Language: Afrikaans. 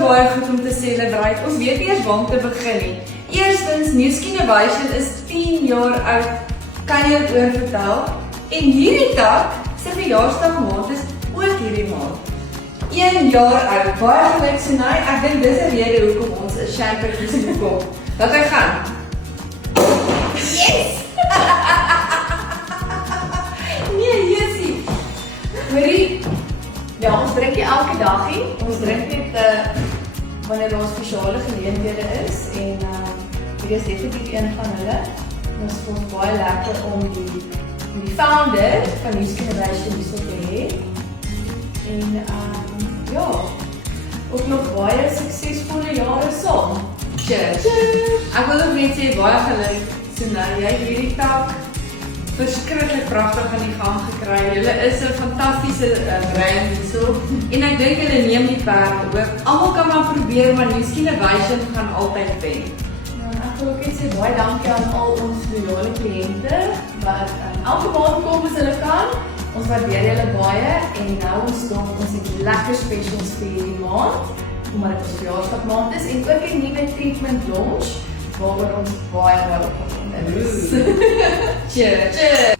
baie goed om te celebrate. Ons weet eers waar om te begin nie. Eerstens, Newskin Innovation is 10 jaar oud. Kan jy dit oor vertel? En hierdie tak se verjaarsdagmaand is ook hierdie maand. 1 jaar oud. Baie geluk Sunay. Ek dink dis 'n rede hoekom ons 'n champagne moet koop. Laat hy gaan. Yes! Nee, Jessie. Hoorie, ja, ons drink nie elke dag nie. Ons drink net wanneer daar spesiale geleenthede is en hier is definitief een van hulle. Ons voel baie lekker om die founder van Newskin Innovation hier te hê. En ja, ook nog baie suksesvolle jare saam. Cheers! Ek wil ook net sê baie geluk Sunay, jy het hierdie tak verskriklik pragtig aan die gang gekry. Julle is 'n fantastiese brand hierso en ek dink hulle neem die perd ook. Almal kan maar probeer, maar Newskin Innovation gaan altyd wen. Ja, ek wil ook net sê baie dankie aan al ons loyale kliënte wat elke maand kom as hulle kan. Ons waardeer julle baie en nou ons het lekker specials vir hierdie maand omdat dit ons verjaarsdagmaand is en ook 'n nuwe treatment launch waaroor ons baie opgewonde is. Cheers! Cheers!